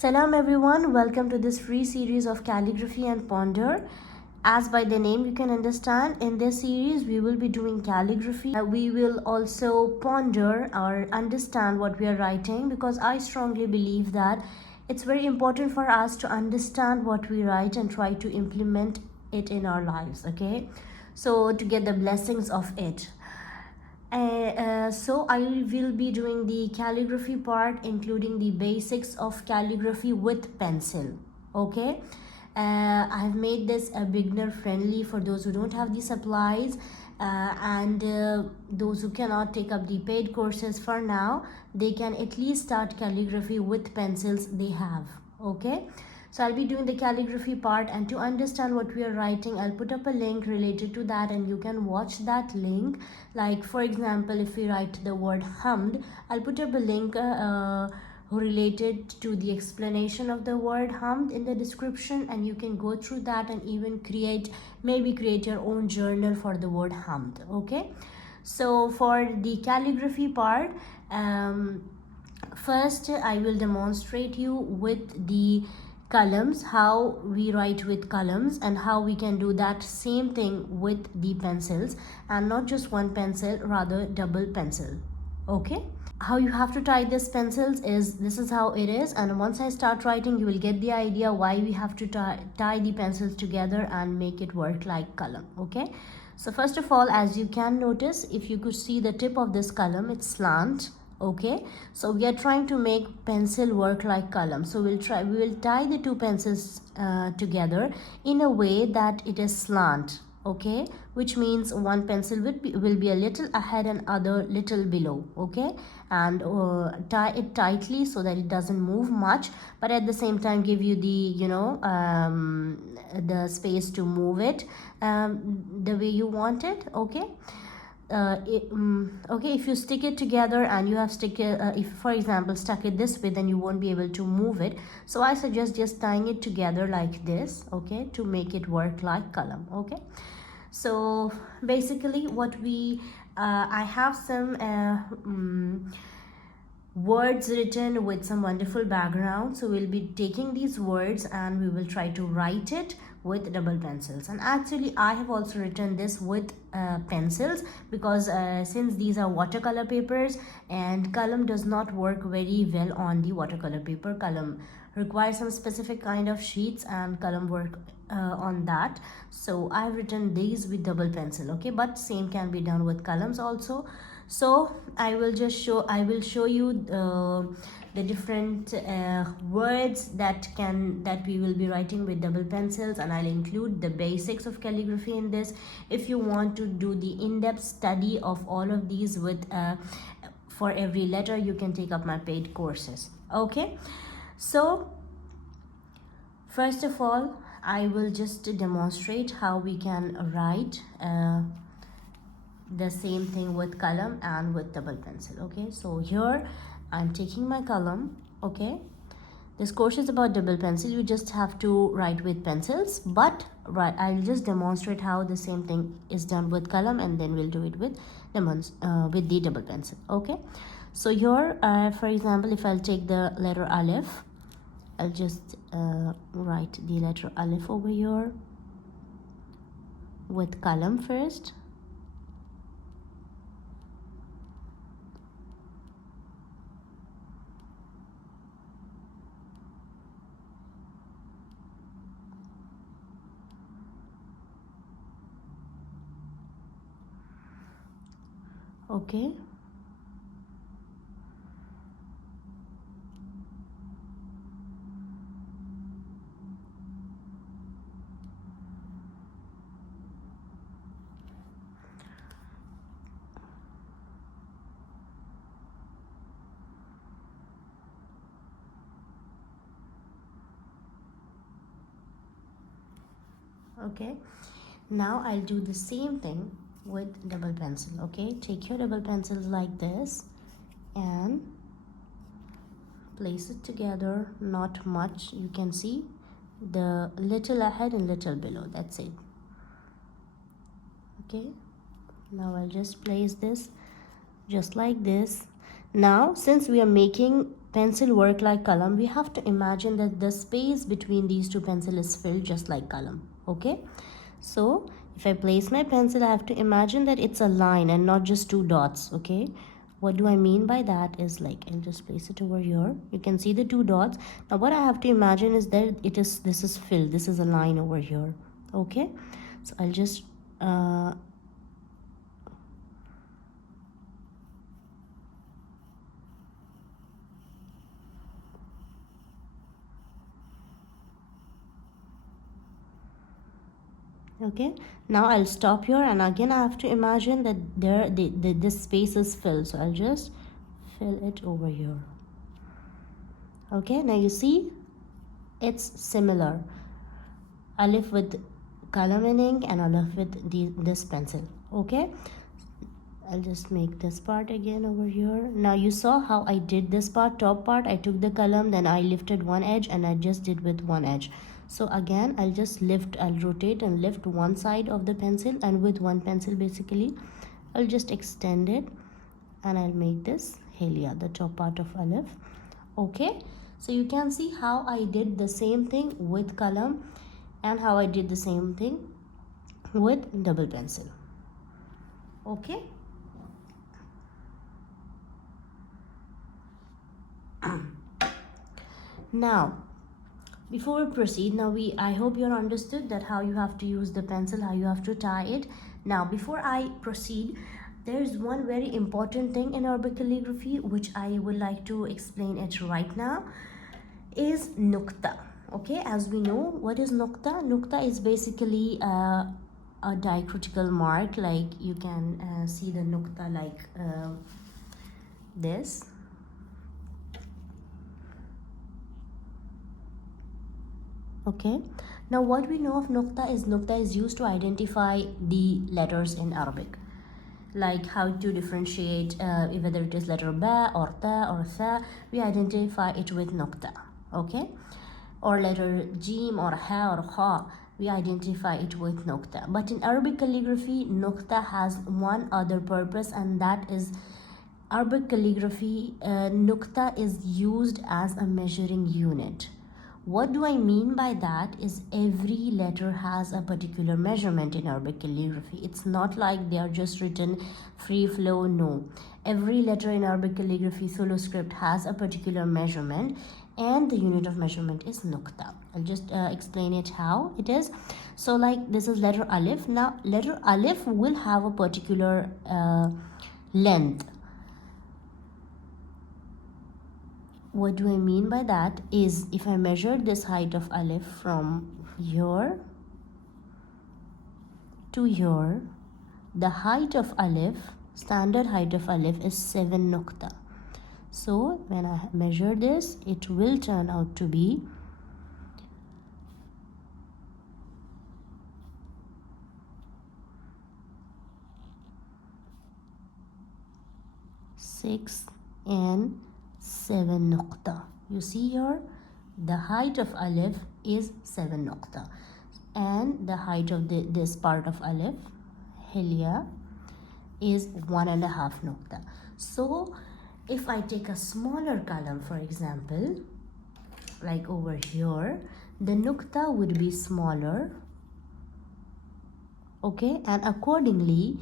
Salam everyone, welcome to this free series of Calligraphy and Ponder. As by the name you can understand, in this series we will be doing calligraphy. We will also ponder or understand what we are writing, because I strongly believe that it's very important for us to understand what we write and try to implement it in our lives, okay? So to get the blessings of it. So I will be doing the calligraphy part, including the basics of calligraphy with pencil. Okay, I have made this a beginner friendly for those who don't have the supplies, and those who cannot take up the paid courses for now. They can at least start calligraphy with pencils they have. Okay, so I'll be doing the calligraphy part, and to understand what we are writing, I'll put up a link related to that and you can watch that link. Like for example, if we write the word hamd, I'll put up a link related to the explanation of the word hamd in the description, and you can go through that and even create your own journal for the word hamd. Okay, so for the calligraphy part, first I will demonstrate you with the columns, how we write with columns and how we can do that same thing with the pencils, and not just one pencil, rather double pencil. Okay, how you have to tie these pencils is, this is how it is, and once I start writing you will get the idea why we have to tie the pencils together and make it work like column. Okay, so first of all, as you can notice, if you could see the tip of this column, it's slant. Okay, so we are trying to make pencil work like column, so we will tie the two pencils together in a way that it is slant. Okay, which means one pencil will be a little ahead and other little below. Okay, and tie it tightly so that it doesn't move much, but at the same time give you the the space to move it the way you want it. Okay, okay, if you stick it together and you have if for example stuck it this way, then you won't be able to move it. So I suggest just tying it together like this, okay, to make it work like column. Okay, so basically what we I have some words written with some wonderful background, so we'll be taking these words and we will try to write it with double pencils. And actually I have also written this with pencils, because since these are watercolor papers and Qalam does not work very well on the watercolor paper. Qalam requires some specific kind of sheets and Qalam work on that, so I've written these with double pencil. Okay, but same can be done with columns also. So I will show you the different words that we will be writing with double pencils, and I'll include the basics of calligraphy in this. If you want to do the in-depth study of all of these with for every letter, you can take up my paid courses. Okay, so first of all, I will just demonstrate how we can write the same thing with Qalam and with double pencil. Okay, so here I'm taking my Qalam. Okay, this course is about double pencil. You just have to write with pencils, but I'll just demonstrate how the same thing is done with Qalam, and then we'll do it with the double pencil. Okay, so here for example, if I'll take the letter Alif, I'll just write the letter Alif over here with Qalam first. Okay, okay, now I'll do the same thing with double pencil. Okay, take your double pencils like this and place it together, not much, you can see the little ahead and little below, that's it. Okay, now I'll just place this just like this. Now since we are making pencil work like Qalam, we have to imagine that the space between these two pencils is filled just like Qalam. Okay, so if I place my pencil, I have to imagine that it's a line and not just two dots. Okay, what do I mean by that is, like, I'll just place it over here. You can see the two dots. Now what I have to imagine is that this is filled, this is a line over here. Okay, so I'll just okay, now I'll stop here, and again I have to imagine that this space is filled, so I'll just fill it over here. Okay, now you see it's similar, Alif with Qalam and ink and Alif with this pencil. Okay, I'll just make this part again over here. Now you saw how I did this part, top part, I took the Qalam, then I lifted one edge and I just did with one edge. So again I'll just I'll rotate and lift one side of the pencil, and with one pencil basically I'll just extend it and I'll make this Helia, the top part of Alif. Okay, so you can see how I did the same thing with Qalam and how I did the same thing with double pencil. Okay, now before we proceed, I hope you understood that how you have to use the pencil, how you have to tie it. Now before I proceed, there is one very important thing in Arabic calligraphy which I would like to explain it right now, is nukta. Okay, as we know, what is nukta? Nukta is basically a diacritical mark, like you can see the nukta like this. Okay, now what we know of nukta is used to identify the letters in Arabic, like how to differentiate whether it is letter ba or ta or tha, we identify it with nukta. Okay, or letter jim or ha or kha, we identify it with nukta. But in Arabic calligraphy, nukta has one other purpose, and that is Arabic calligraphy, nukta is used as a measuring unit. What do I mean by that is every letter has a particular measurement in Arabic calligraphy. It's not like they are just written free flow, no. Every letter in Arabic calligraphy, thulu script, has a particular measurement, and the unit of measurement is nukta. I'll just explain it how it is. So like this is letter Alif. Now letter Alif will have a particular length. What do I mean by that is, if I measure this height of Alif from here to here, the height of Alif, standard height of Alif, is 7 nukta. So when I measure this, it will turn out to be 6 and 7 nukta. You see here, the height of Alif is 7 nukta, and the height of this part of Alif, Helia, is 1.5 nukta. So if I take a smaller Qalam, for example, like over here, the nukta would be smaller. Okay, and accordingly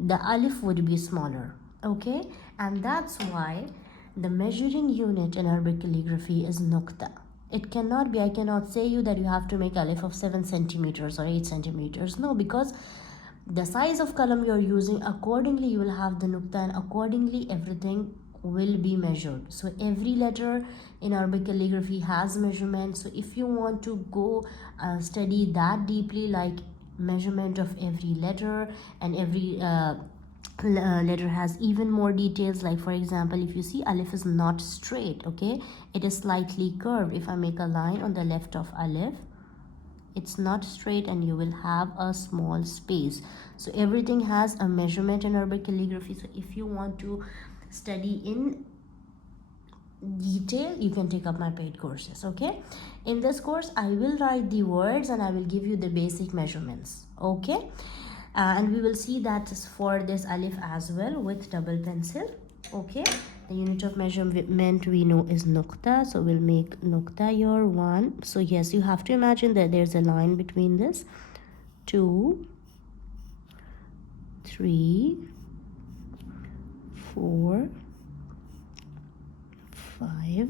the Alif would be smaller. Okay, and that's why the measuring unit in Arabic calligraphy is nukta. It cannot be, I cannot say you that you have to make Alif of 7 centimeters or 8 centimeters. No, because the size of Qalam you're using, accordingly you will have the nukta, and accordingly everything will be measured. So every letter in Arabic calligraphy has measurement. So if you want to go study that deeply, like measurement of every letter, and every letter has even more details, like for example, if you see Alif is not straight, okay, it is slightly curved. If I make a line on the left of Alif, it's not straight and you will have a small space. So everything has a measurement in Arabic calligraphy. So if you want to study in detail, you can take up my paid courses. Okay, in this course I will write the words and I will give you the basic measurements. Okay, and we will see that for this Alif as well with double pencil. Okay, the unit of measurement we know is nukta, so we'll make nukta your 1. So yes, you have to imagine that there's a line between this. 2, 3, 4, 5,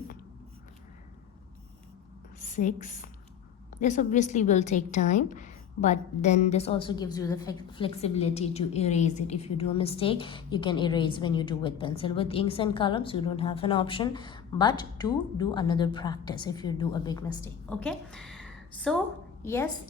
6. This obviously will take time, but then this also gives you the flexibility to erase it. If you do a mistake, you can erase when you do with pencil. With inks and columns, you don't have an option but to do another practice if you do a big mistake. Okay, so yes,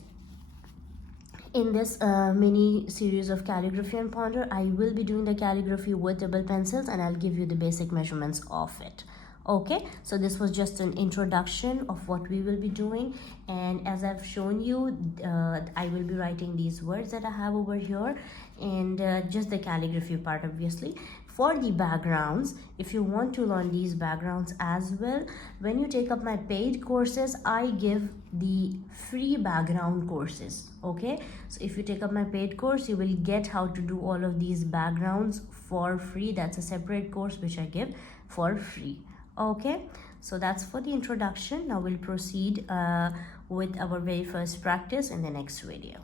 in this mini series of calligraphy and ponder, I will be doing the calligraphy with double pencils, and I'll give you the basic measurements of it. Okay, so this was just an introduction of what we will be doing, and as I've shown you, I will be writing these words that I have over here, and just the calligraphy part obviously. For the backgrounds, if you want to learn these backgrounds as well, when you take up my paid courses, I give the free background courses. Okay, so if you take up my paid course, you will get how to do all of these backgrounds for free. That's a separate course which I give for free. Okay, so that's for the introduction. Now we'll proceed with our very first practice in the next video.